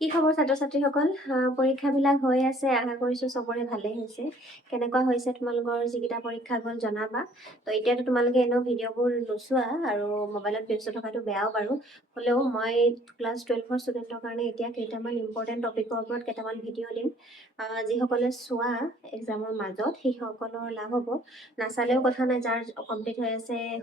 কি খবৰ ছাত্ৰ-ছাত্ৰীসকল? পৰীক্ষাবিলাক হৈ আছে, আশা কৰিছোঁ চবৰে ভালেই হৈছে। কেনেকুৱা হৈছে তোমালোকৰ যিকেইটা পৰীক্ষা গ'ল জনাবা। তো এতিয়াতো তোমালোকে এনেও ভিডিঅ'বোৰ নোচোৱা আৰু মোবাইলত ব্যস্ত থকাটো বেয়াও বাৰু। হ'লেও মই ক্লাছ 12ৰ ষ্টুডেণ্টৰ কাৰণে এতিয়া কেইটামান ইম্পৰ্টেণ্ট টপিকৰ ওপৰত কেইটামান ভিডিঅ' দিম। যিসকলে চোৱা এক্সামৰ মাজত সেইসকলৰ লাভ হ'ব। নাচালেও কথা নাই, যাৰ কমপ্লিট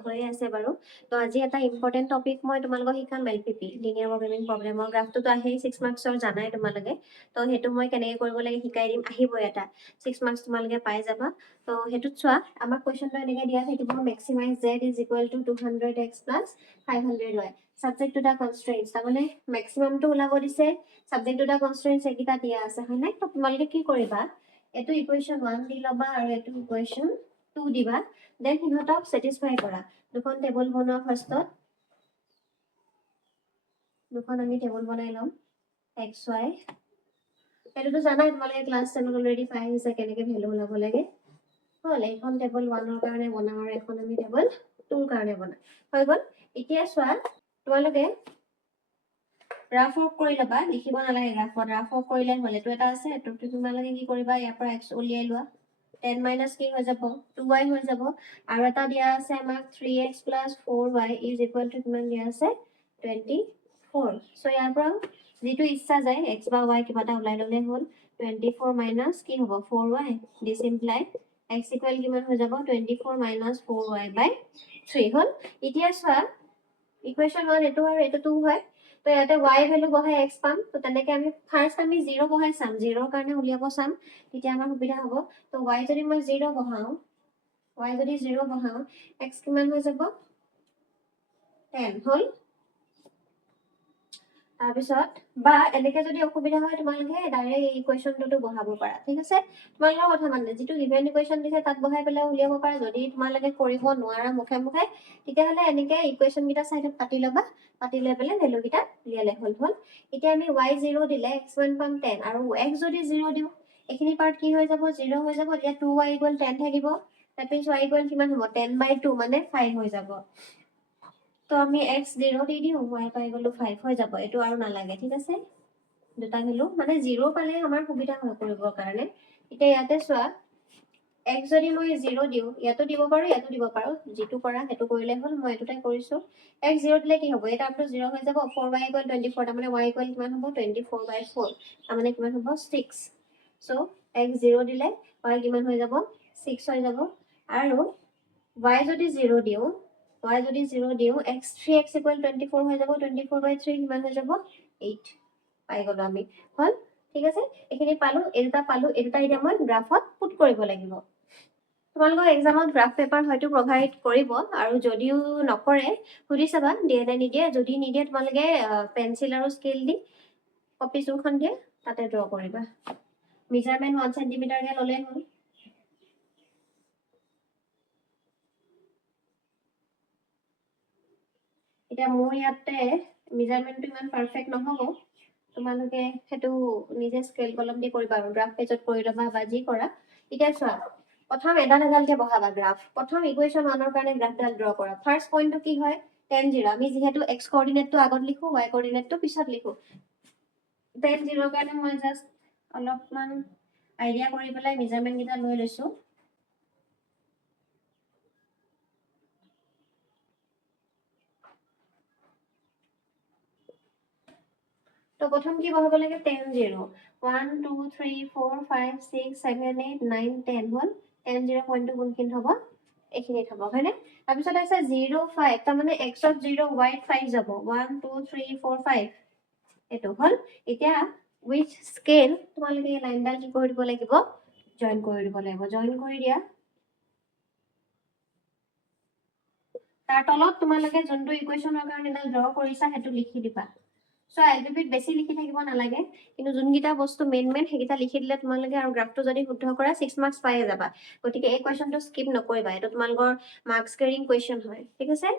হৈয়ে আছে বাৰু। তো আজি এটা ইম্পৰ্টেণ্ট টপিক মই তোমালোকক শিকাম LPP, লিনিয়াৰ প্ৰগ্ৰেমিং প্ৰব্লেমৰ গ্ৰাফটোতো আহেই 6 মাৰ্কছৰ জানাই তোমালোকে। তো সেইটো মই কেনেকৈ কৰিব লাগে শিকাই দিম, আহিবই এটা 6 মাৰ্কছ তোমালোকে পাই যাবা। তো সেইটোত চোৱা, আমাক কুৱেশ্যনটো এনেকৈ দিয়া থাকিব maximize z is equal to 200x plus 500y subject to the constraints. তাৰমানে মেক্সিমামটো ওলাব দিছে, ছাবজেক্ট টু দ্য কনষ্ট্ৰেইনছ এইকেইটা দিয়া আছে হয়নে? তো তোমালোকে কি কৰিবা, এইটো ইকুৱেশ্যন 1 দি ল'বা আৰু এইটো ইকুৱেশ্যন 2 দিবা, দেন সিহঁতক ছেটিছফাই কৰা। দুখন টেবুল বনোৱা ফাৰ্ষ্টত, দুখন আমি টেবুল বনাই ল'ম XY। এইটোতো জানাই তোমালোকে ক্লাছ 10ত অলৰেডি পাই আহিছে কেনেকৈ ভেলু ওলাব লাগে। হ'ল, এইখন টেবুল 1ৰ কাৰণে বনাম আৰু এখন আমি টেবুল 2ৰ কাৰণে বনাম। হৈ গ'ল। এতিয়া চোৱা, তোমালোকে ৰাফ অফ কৰি ল'বা, লিখিব নালাগে গ্ৰাফত, ৰাফ অফ কৰিলে হ'ল। এইটো এটা আছে, এইটো তোমালোকে কি কৰিবা, ইয়াৰ পৰা x উলিয়াই লোৱা, 10 মাইনাছ কি হৈ যাব 2y হৈ যাব। আৰু এটা দিয়া আছে আমাক 3x plus 4y is equal two কিমান দিয়া আছে 24। চ' ইয়াৰ পৰা যিটো ইচ্ছা যায় x বা y কিবা এটা ওলাই ল'লে হ'ল। 24 মাইনাছ কি হ'ব 4y, দিছ ইমপ্লাই x ইকুৱেল কিমান হৈ যাব 24 মাইনাছ 4y বাই 3 হ'ল। এতিয়া চোৱা, ইকুৱেশ্যন 1 এইটো আৰু এইটো 2 হয়। তো ইয়াতে y ভেলু বহাই x পাম। তো তেনেকৈ আমি ফাৰ্ষ্ট 0 বহাই চাম, 0ৰ কাৰণে উলিয়াব চাম, তেতিয়া আমাৰ সুবিধা হ'ব। তো y যদি মই 0 বহাওঁ, x কিমান হৈ যাব 10 হ'ল। তাৰপিছত বা এনেকৈ যদি অসুবিধা হয় তোমালোকে ডাইৰেক্ট এই ইকুৱেশ্যনটো বহাব পাৰা, ঠিক আছে? তোমালোকৰ কথা মানে যিটো গিভেন ইকুৱেশ্যন দিছে তাত বহাই পেলাই উলিয়াব পাৰা। যদি তোমালোকে কৰিব নোৱাৰা মুখে মুখে, তেতিয়াহ'লে এনেকৈ ইকুৱেশ্যনকেইটা চাইডত পাতি ল'বা, পাতি লৈ পেলাই ভেলুকেইটা উলিয়ালে হ'ল। এতিয়া আমি y0 দিলে x1 পাম 10, আৰু x যদি 0 দিওঁ এইখিনি পাৰ্ট কি হৈ যাব 0 হৈ যাব। এতিয়া 2y ইকুৱেল 10 থাকিব, দেট মিনছ y ইকুৱেল কিমান হ'ব 10/2 মানে 5 হৈ যাব। তো আমি x0 দি দিওঁ, y পাই গ'লো 5 হৈ যাব। এইটো আৰু নালাগে, ঠিক আছে? দুটা ভেলু মানে 0 পালে আমাৰ সুবিধা হয় কৰিবৰ কাৰণে। এতিয়া ইয়াতে চোৱা, x যদি মই 0 দিওঁ, ইয়াতো দিব পাৰোঁ ইয়াতো দিব পাৰোঁ, যিটো কৰা সেইটো কৰিলে হ'ল। মই এইটোতে কৰিছোঁ। x 0 দিলে কি হ'ব, এই টাৰ্মটো 0 হৈ যাব। 4y ইকুৱেল 24, তাৰমানে y ইকুৱেল কিমান হ'ব 24/4, তাৰমানে কিমান হ'ব 6। চ' x 0 দিলে y কিমান হৈ যাব 6 হৈ যাব। আৰু y যদি 0 দিওঁ, x 3x ইকুৱেল 24 হৈ যাব। 24/3 কিমান হৈ যাব 8 পাই গ'লো আমি। হ'ল, ঠিক আছে? এইখিনি পালোঁ, এই দুটা পালোঁ, এই দুটা এতিয়া মই গ্ৰাফত পুট কৰিব লাগিব। তোমালোকৰ এক্সামত গ্ৰাফ পেপাৰ হয়তো প্ৰভাইড কৰিব, আৰু যদিও নকৰে সুধি চাবা দিয়ে নে নিদিয়ে। যদি নিদিয়ে তোমালোকে পেঞ্চিল আৰু স্কেল দি কপি যোনখন দিয়ে তাতে ড্ৰ কৰিবা। মেজাৰমেণ্ট 1 চেণ্টিমিটাৰকৈ ল'লে হ'ল। এতিয়া মোৰ ইয়াতে মেজাৰমেণ্টটো ইমান পাৰফেক্ট নহ'ব, তোমালোকে সেইটো নিজে স্কেল কলম দি কৰিবা আৰু গ্ৰাফ পেজত কৰি ল'বা বা যি কৰা। এতিয়া চোৱা, প্ৰথম এডালকৈ বহাবা গ্ৰাফ। প্ৰথম ইকুৱেশ্যন 1ৰ কাৰণে গ্ৰাফডাল ড্ৰ কৰা। ফাৰ্ষ্ট পইণ্টটো কি হয় 10 0। আমি যিহেতু x কৰ্ডিনেটটো আগত লিখোঁ, y কৰ্ডিনেটটো পিছত লিখোঁ। 10 0ৰ কাৰণে মই জাষ্ট অলপমান আইডিয়া কৰি পেলাই মেজাৰমেণ্টকেইটা লৈ লৈছোঁ। তো প্ৰথম কি বহাব লাগে 10 0, 1 2 3 4 5 6 7 8 9 10 হ'ল। 10 0 পইণ্টটো কোনখিনিত হ'ব এইখিনিত হ'ব হয়নে? তাৰপিছত আছে 0 5, তাৰমানে x-ত 0 y-ত 5 যাব। 1 2 3 4 5 এইটো হ'ল। এতিয়া উইথ স্কেল তোমালোকে এই লাইনডাল কি কৰি দিব লাগিব জইন কৰি দিব লাগিব। জইন কৰি দিয়া, তাৰ তলত তোমালোকে যোনটো ইকুৱেশ্যনৰ কাৰণে এডাল ড্ৰ কৰিছা সেইটো লিখি দিবা। চ' LPPত বেছি লিখি থাকিব নালাগে, কিন্তু যোনকেইটা বস্তু মেইন সেইকেইটা লিখি দিলে তোমালোকে আৰু গ্ৰাফটো যদি শুদ্ধ কৰা 6 মাৰ্কছ পায়ে যাবা। গতিকে এই কুৱেশ্যনটো স্কিপ নকৰিবা, এইটো তোমালোকৰ মাৰ্কছ কেৰিং কুৱেশ্যন হয়, ঠিক আছে?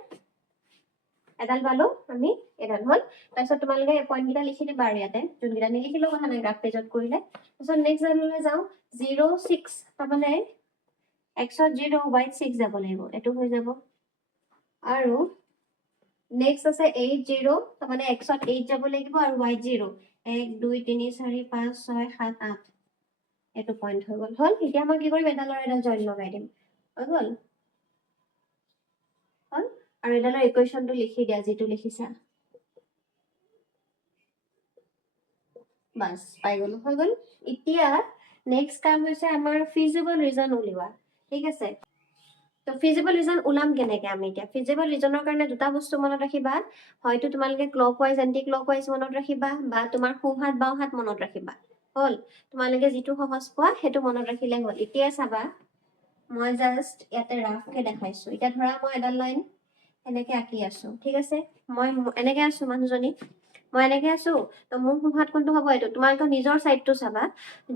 এডাল পালো আমি, এডাল হ'ল। তাৰপিছত তোমালোকে পইণ্টকেইটা লিখি দিবা আৰু ইয়াতে, যোনকেইটা নিলিখিলেও কথা নাই গ্ৰাফ পেজত কৰিলে। তাৰপিছত নেক্সট ডাললৈ যাওঁ 0 6, তাৰমানে x-ত 0 y-ত 6 যাব লাগিব, এইটো হৈ যাব। আৰু নেক্সট আছে 8 0, তাৰমানে x-ত 8 যাব লাগিব আৰু y-ত 0। 1 2 3 4 5 6 7 8 এইটো পইণ্ট হৈ গ'ল হ'ল এতিয়া মই কি কৰিম এডালৰ এডাল জইন লগাই দিম হৈ গ'ল হ'ল আৰু এডালৰ ইকুৱেশ্যনটো লিখি দিয়া যিটো লিখিছা বাস পাই গ'লো হৈ গ'ল এতিয়া নেক্সট কাম হৈছে আমাৰ ফিজিবল ৰিজন উলিওৱা ঠিক আছে তো ফিজিবল ৰিজন ওলাম কেনেকৈ আমি এতিয়া ফিজিবল ৰিজনৰ কাৰণে দুটা বস্তু মনত ৰাখিবা হয়তো তোমালোকে ক্লকৱাইজ এণ্টি ক্লকৱাইজ মনত ৰাখিবা বা তোমাৰ সোঁহাত বাওঁহাত মনত ৰাখিবা হ'ল তোমালোকে যিটো সহজ পোৱা সেইটো মনত ৰাখিলে হ'ল এতিয়া চাবা মই জাষ্ট ইয়াতে ৰাফকে দেখাইছো এতিয়া ধৰা মই এডাল লাইন এনেকে আঁকি আছো ঠিক আছে মই এনেকে আছো মানুহজনী মই এনেকে আছো তো মোৰ সোঁহাত কোনটো হ'ব এইটো তোমালোকৰ নিজৰ চাইডটো চাবা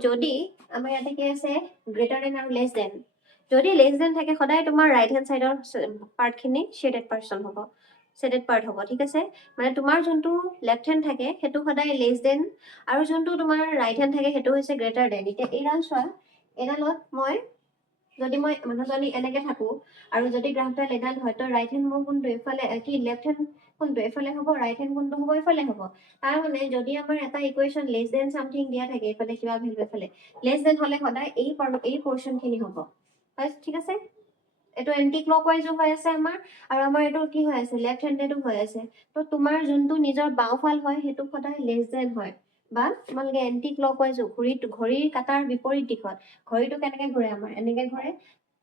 যদি আমাৰ ইয়াতে কি আছে গ্ৰেটাৰ দেন আৰু লেছ দেন যদি লেছ দেন থাকে সদায় তোমাৰ ৰাইট হেণ্ড চাইডৰ পাৰ্টখিনি শ্বেডেড পাৰ্চন হ'ব শ্বেডেড পাৰ্ট হ'ব ঠিক আছে মানে তোমাৰ যোনটো লেফ্ট হেণ্ড থাকে সেইটো সদায় লেছ দেন আৰু যোনটো তোমাৰ ৰাইট হেণ্ড থাকে সেইটো হৈছে গ্ৰেটাৰ দেন এতিয়া এইডাল চোৱা এইডালত মই যদি মই মানুহজনী এনেকে থাকো আৰু যদি গ্ৰাফডাল এডাল হয় তো ৰাইট হেণ্ড মোৰ কোনটো এইফালে কি লেফ্ট হেণ্ড কোনটো এইফালে হ'ব ৰাইট হেণ্ড কোনটো হ'ব এইফালে হ'ব তাৰ মানে যদি আমাৰ এটা ইকুৱেশ্যন লেছ দেন সামথিং দিয়া থাকে এইফালে কিবা ভেলু এইফালে লেছ দেন হ'লে সদায় এই পোৰ্শনখিনি হ'ব ঠিক আছে এইটো এন্টি ক্লকৱাইজো হৈ আছে আমাৰ আৰু আমাৰ এইটো কি হৈ আছে লেফ্ট হেণ্ডেডো হৈ আছে তো তোমাৰ যোনটো নিজৰ বাওঁফাল হয় সেইটো সদায় লেছ দেন হয় বা তোমালোকে এন্টি ক্লকৱাইজো ঘড়ীৰ কাটাৰ বিপৰীত দিশত ঘড়ীটো কেনেকে ঘূৰে আমাৰ এনেকে ঘূৰে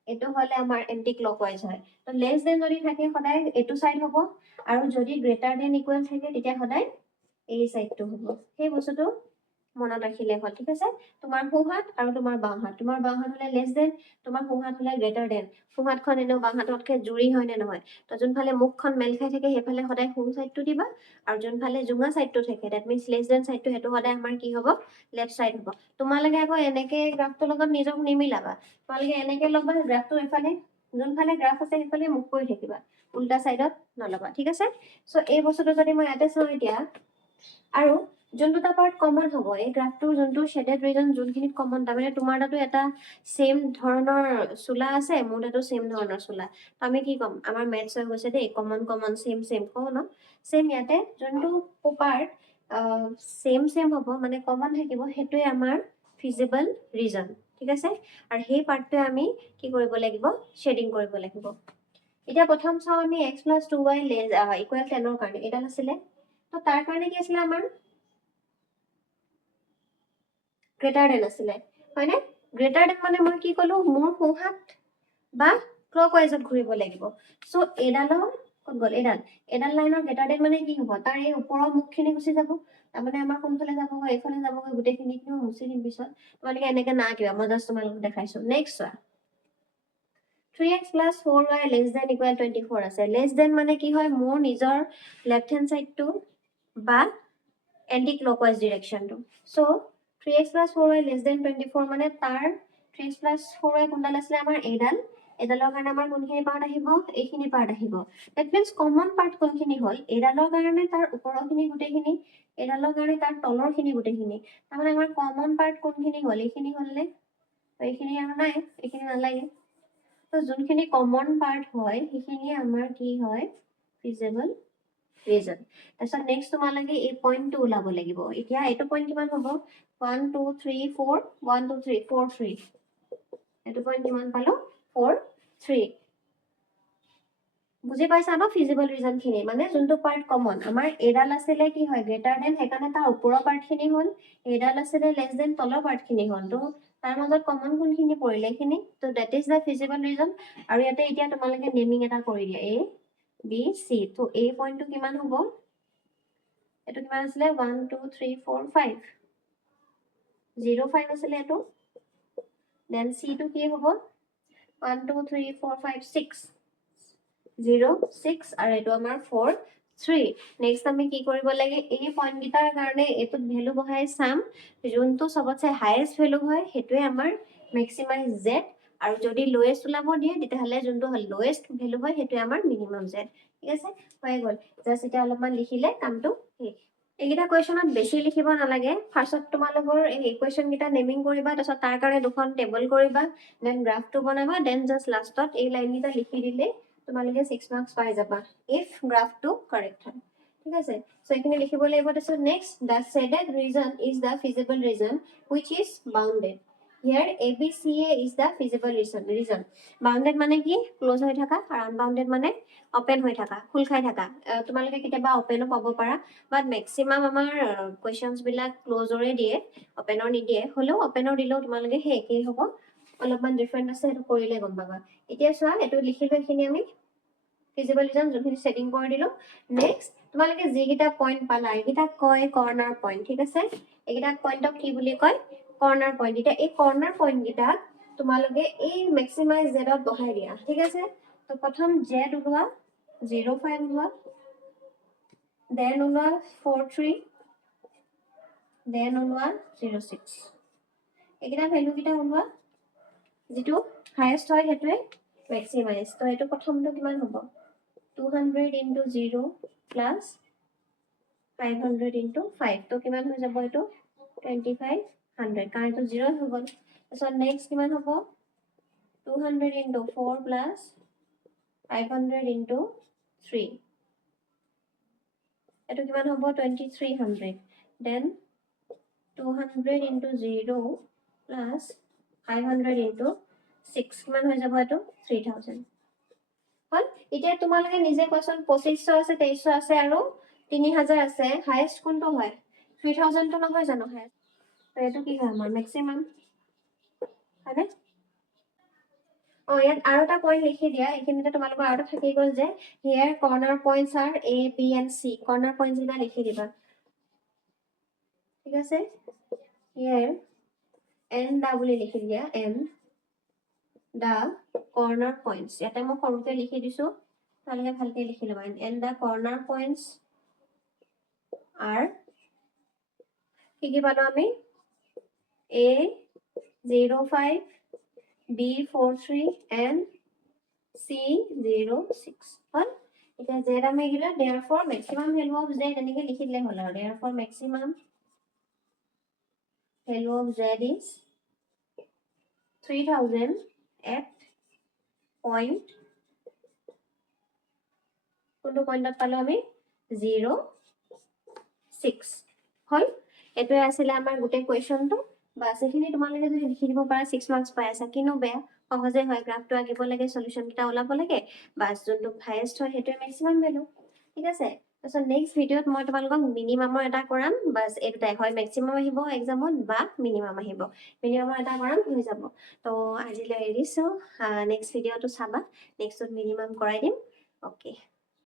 এইটো হ'লে আমাৰ এন্টি ক্লকৱাইজ হয় তো লেছ দেন যদি থাকে সদায় এইটো চাইড হ'ব আৰু যদি গ্ৰেটাৰ দেন ইকুৱেল থাকে তেতিয়া সদায় এই চাইডটো হ'ব সেই বস্তুটো মনত ৰাখিলে হ'ল ঠিক আছে তোমাৰ সোঁহাত আৰু তোমাৰ বাওঁহাত হ'লে লেছ দেন তোমাৰ সোঁহাত হ'লে গ্ৰেটাৰ দেন সোঁহাতখন এনেও বাওঁহাততকৈ জুৰি হয় নে নহয় তো যোনফালে মুখখন মেল খাই থাকে সেইফালে সদায় সোঁ চাইডটো দিবা আৰু যোনফালে জোঙা চাইডটো থাকে ডেট মিনছ লেছ দেন চাইডটো সেইটো সদায় আমাৰ কি হ'ব লেফ্ট চাইড হ'ব তোমালোকে আকৌ এনেকে গ্ৰাফটোৰ লগত নিজক নিমিলাবা তোমালোকে এনেকে ল'বা গ্ৰাফটো এইফালে যোনফালে গ্ৰাফ আছে সেইফালে মুখ কৰি থাকিবা উল্টা চাইডত নল'বা ঠিক আছে চ' এই বস্তুটো যদি মই ইয়াতে চাওঁ এতিয়া আৰু যোনটো এটা পাৰ্ট কমন হ'ব এই গ্ৰাফটোৰ যোনটো শ্বেডেড ৰিজন যোনখিনিত কমন তাৰমানে তোমাৰ তাতো এটা সেম ধৰণৰ চোলা আছে মোৰ তাতো সেম ধৰণৰ চোলা আমি কি ক'ম আমাৰ মেথছ হৈ গৈছে দেই কমন সেম কওঁ ন সেম ইয়াতে যোনটো পাৰ্ট সেম হ'ব মানে কমন থাকিব সেইটোৱে আমাৰ ফিজিবল ৰিজন ঠিক আছে আৰু সেই পাৰ্টটোৱে আমি কি কৰিব লাগিব শ্বেডিং কৰিব লাগিব এতিয়া প্ৰথম চাওঁ আমি x + 2y = 10ৰ কাৰণে এডাল আছিলে তো তাৰ কাৰণে কি আছিলে আমাৰ গ্ৰেটাৰ দেন আছিলে হয়নে গ্ৰেটাৰ দেন মানে মই কি ক'লো মোৰ সোঁহাত বা ক্লকৱাইজত ঘূৰিব লাগিব চ' এডালৰ ক'ত গ'ল এডাল লাইনৰ গ্ৰেটাৰ দেন মানে কি হ'ব তাৰ এই ওপৰৰ মুখখিনি গুচি যাব তাৰমানে আমাৰ কোনফালে যাবগৈ এইফালে যাবগৈ গোটেইখিনি মুচি দিম পিছত তোমালোকে এনেকে নাকিবা মই জাষ্ট তোমালোকক দেখাইছো নেক্সট চোৱা 3x + 4y <= 24 আছে লেছ দেন মানে কি হয় মোৰ নিজৰ লেফ্ট হেণ্ড চাইডটো বা এন্টি ক্লকৱাইজ ডিৰেকশ্যনটো চ' 3x + 4y <= 24 মানে তাৰ 3x + 4y কোনডাল আছিলে আমাৰ এডালৰ কাৰণে আমাৰ কোনখিনি পাৰ্ট আহিব এইখিনি পাৰ্ট আহিব দ্যাট মিন্স কমন পাৰ্ট কোনখিনি হ'ল এডালৰ কাৰণে তাৰ ওপৰৰখিনি গোটেইখিনি এডালৰ কাৰণে তাৰ তলৰখিনি গোটেইখিনি তাৰমানে আমাৰ কমন পাৰ্ট কোনখিনি হ'ল এইখিনি হ'লনে এইখিনি আৰু নাই এইখিনি নালাগে তো যোনখিনি কমন পাৰ্ট হয় সেইখিনি আমাৰ কি হয় ফিজিবল ৰিজন তাৰপিছত নেক্সট তোমালোকে এই পইণ্টটো ওলাব লাগিব এতিয়া এইটো পইণ্ট কিমান হ'ব 1 2 3 4 1 2 3 4 3 এইটো পইণ্ট কিমান পালো 4 3 বুজি পাইছা ন ফিজিবল ৰিজনখিনি মানে যোনটো পাৰ্ট কমন আমাৰ এডাল আছিলে কি হয় গ্ৰেটাৰ দেন সেইকাৰণে তাৰ ওপৰৰ পাৰ্টখিনি হ'ল এডাল আছিলে লেছ দেন তলৰ পাৰ্টখিনি হ'ল তো তাৰ মাজত কমন কোনখিনি পৰিলে এইখিনি তো that is the feasible region আৰু ইয়াতে এতিয়া তোমালোকে নেমিং এটা কৰি দিয়া A B C তো এই পইণ্টটো কিমান হ'ব এইটো কিমান আছিলে 1 2 3 4 5 0 5 আছিলে এইটো দেন C টো কি হ'ব 1 2 3 4 5 6 0 6 আৰু এইটো আমাৰ 4 3 নেক্সট আমি কি কৰিব লাগে এই পইণ্ট কেইটাৰ কাৰণে এইটোত ভ্যালু বহাই চাম যোনটো সবতছে হাইয়েষ্ট ভ্যালু হয় সেইটোৱে আমাৰ মেক্সিমাইজ z আৰু যদি লোয়েষ্ট ওলাব দিয়ে তেতিয়াহ'লে যোনটো লোয়েষ্ট ভ্যালু হয় সেইটোৱে আমাৰ মিনিমাম z ঠিক আছে হৈ গ'ল জাস্ট এটা অলপমান লিখিলে কামটো শেষ এইকেইটা কুৱেশ্যনত বেছি লিখিব নালাগে ফাৰ্ষ্টত তোমালোকৰ এই ইকুৱেশ্যন কেইটা নেমিং কৰিবা তাৰপিছত তাৰ কাৰণে দুখন টেবল কৰিবা দেন গ্ৰাফটো বনাবা দেন জাষ্ট লাষ্টত এই লাইন কেইটা লিখি দিলে তোমালোকে 6 মাৰ্কস পাই যাবা ইফ গ্ৰাফটো কাৰেক্ট হয় ঠিক আছে সো এখানে লিখিব লাগিব তাৰপিছত next the shaded region is the feasible region which is bounded here ABCA is the feasible region bounded মানে কি ক্লোজ হৈ থকা আৰু আনবাউণ্ডেড মানে ওপেন হৈ থকা খুল খাই থকা তোমালোকে কেতিয়াবা ওপেনো পাব পাৰা বাট মেক্সিমাম আমাৰ কুৱেশ্যনছ বিলাক ক্লোজৰে দিয়ে ওপেনৰ নিদিয়ে হ'লেও ওপেনৰ দিলেও তোমালোকে সেই একেই হ'ব অলপমান ডিফাৰেণ্ট আছে সেইটো কৰিলে গম পাবা এতিয়া চোৱা এইটো লিখিলো এইখিনি আমি ফিজিবল ৰিজন যোনখিনি ছেটিং কৰি দিলো নেক্সট তোমালোকে যিকেইটা পইণ্ট পালা এইকেইটাক কয় কৰ্নাৰ পইণ্ট ঠিক আছে এইকেইটা পইণ্টক কি বুলি কয় কৰ্নাৰ পইণ্ট এতিয়া এই কৰ্নাৰ পইণ্ট কেইটাক তোমালোকে এই মেক্সিমাইজ জেডত বহাই দিয়া ঠিক আছে তো প্ৰথম জেড ওলোৱা 05 ওলোৱা দেন ওলোৱা 43 দেন ওলোৱা 06 এইকেইটা ভ্যালু কেইটা ওলোৱা যেটো হাইয়েস্ট হয় হেতুৱে মেক্সিমাইজ তো এটো প্ৰথমটো কিমান হ'ব 200 into 0 plus 500 into 5 তো কিমান হৈ যাব এটো 2500 কাৰণ এটো 0 হৈ গল so next কিমান হ'ব 200 into 4 plus 500 into 3 এটো কিমান হ'ব 2300 then 200 into 0 plus 500 into 6 কিমান হৈ যাব এটো 3000 হল এতিয়া তোমালোকে নিজে কোৱেশ্চন 2500 আছে 2300 আছে আৰু 3000 আছে হাইয়েস্ট কোনটো হয় 3000 তো নহয় জানো হাইয়েস্ট তো এটো কি হয় আমাৰ ম্যাক্সিমাম হয়নে ইয়াত আৰু এটা পইণ্ট লিখি দিয়া এইখিনিতে তোমালোকৰ আৰু এটা থাকি গ'ল যে here corner points are A B and C corner points এটা লিখি দিবা ঠিক আছে হিয়াৰ N দা বুলি লিখি দিয়া N দা কৰ্নাৰ পইণ্টছ ইয়াতে মই সৰুকে লিখি দিছো তাহলে ভালকে লিখি লবা N দা কৰ্নাৰ পইণ্টছ আৰ কি কি পালো আমি A05 B43 and C06 হল এটা z আমি গিলা therefore maximum value of z এনেকে লিখি দিলে হল আৰু therefore maximum value of z is 3000 at point কোনটো পইণ্টত পালো আমি 06 হল এটোৱে আছিল আমাৰ গোটেই কোৱেশ্চনটো বাস এখিনি তোমালোকে যদি লিখি দিব পাৰা 6 মাৰ্কস পাই আছা কিনো বেয়া সহজে হয় গ্ৰাফটো আঁকিব লাগে সলিউশন কিটা ওলাব লাগে বাস যোনটো হাইয়েস্ট হয় হেতুৱে ম্যাক্সিমাম ভ্যালু ঠিক আছে তাৰপিছত নেক্সট ভিডিঅত মই তোমালোকক মিনিমামৰ এটা কৰাম বাস এই দুটাই হয় ম্যাক্সিমাম আহিব এক্সামত বা মিনিমাম আহিব মিনিমামৰ এটা কৰাম হৈ যাব তো আজিলৈ এৰিছো নেক্সট ভিডিঅটো চাবা নেক্সটত মিনিমাম কৰাই দিম ওকে